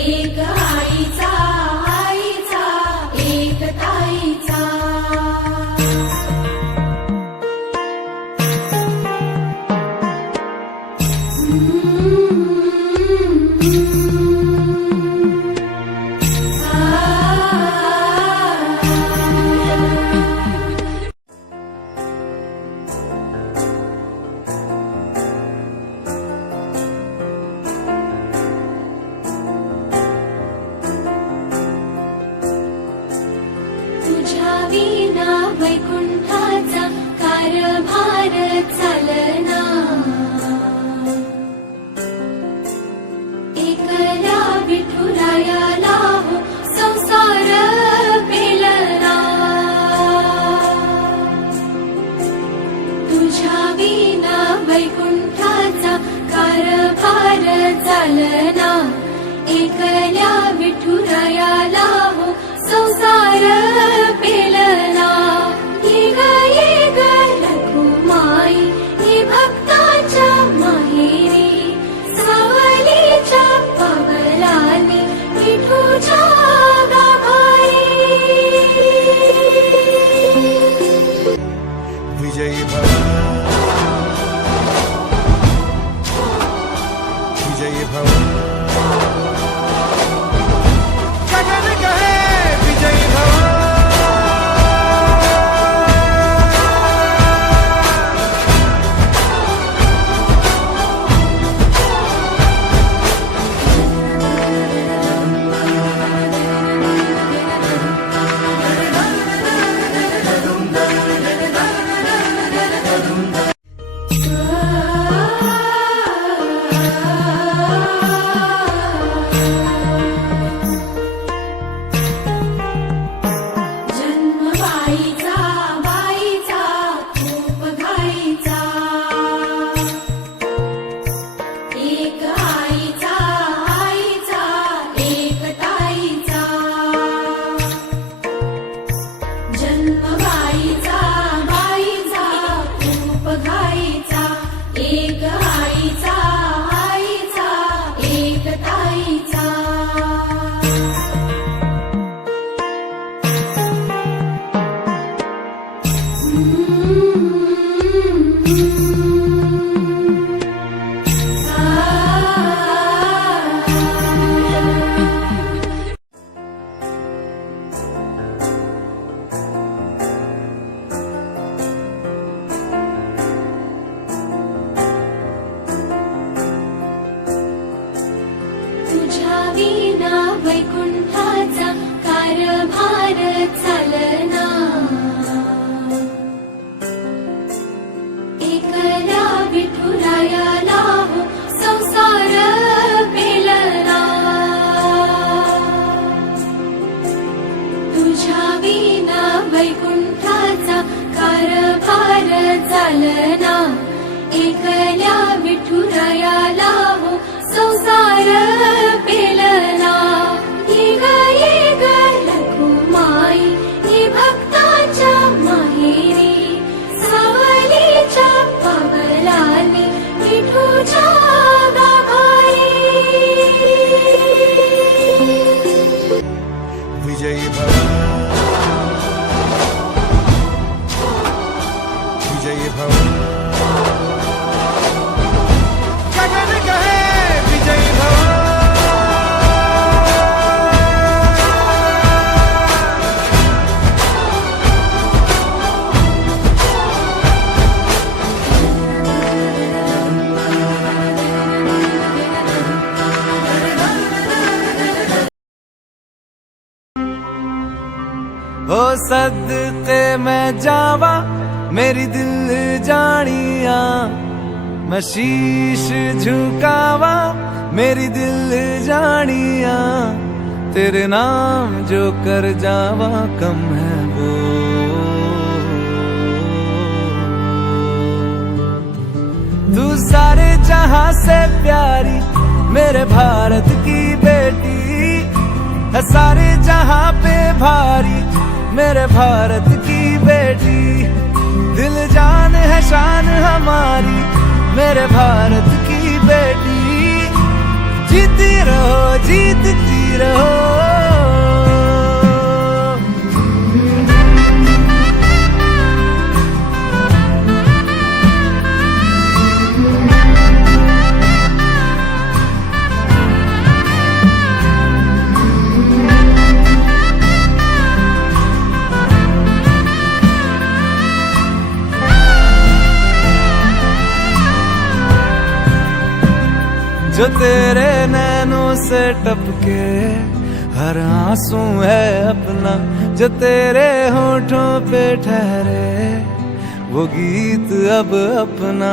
एक आईचा आईचा एक ताईचा तुझ्या विना वैकुंठाचा कारभार चालना एकल्या विठुरायाला हो संसार पेलना तुझ्या विना वैकुंठाचा कारभार चालना एकल्या विठुरायाला हो संसार पेलना ये ग रघुमाई ही भक्ताच्या माहेरी सावलीच्या पावलांनी विठूच्या गाभारी विजयी भव विजयी भव गगन कहे विजयी भव वैकुंठाचा कारभार चालना एकल्या विठुरायाला हो संसार पेलना तुझ्या विना वैकुंठाचा कारभार चालना एकल्या विठुरायाला हो संसार पेलना ये ग रघुमाई ही भक्ताच्या माहेरी सावलीच्या पावलांनी विठूच्या गाभारी विजयी भव विजयी भव गगन कहे विजयी भव हो सदके मैं जावा मेरी दिल जानिया मैं शीश झुकावा मेरी दिल जानिया तेरे नाम जो कर जावा कम है वो तू सारे जहां से प्यारी मेरे भारत की बेटी है सारे जहां पे भारी मेरे भारत की बेटी दिल जान है शान हमारी मेरे भारत की बेटी जीती रहो जीतती रहो। जो तेरे नैनों से टपके हर आंसू है अपना, जो तेरे होठों पे ठहरे वो गीत अब अपना।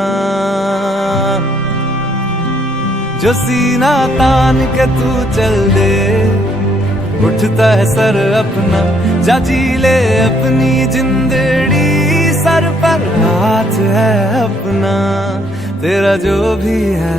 जो सीना तान के तू चल दे उठता है सर अपना, जा जी ले अपनी जिंदड़ी, सर पर हाथ है अपना, तेरा जो भी है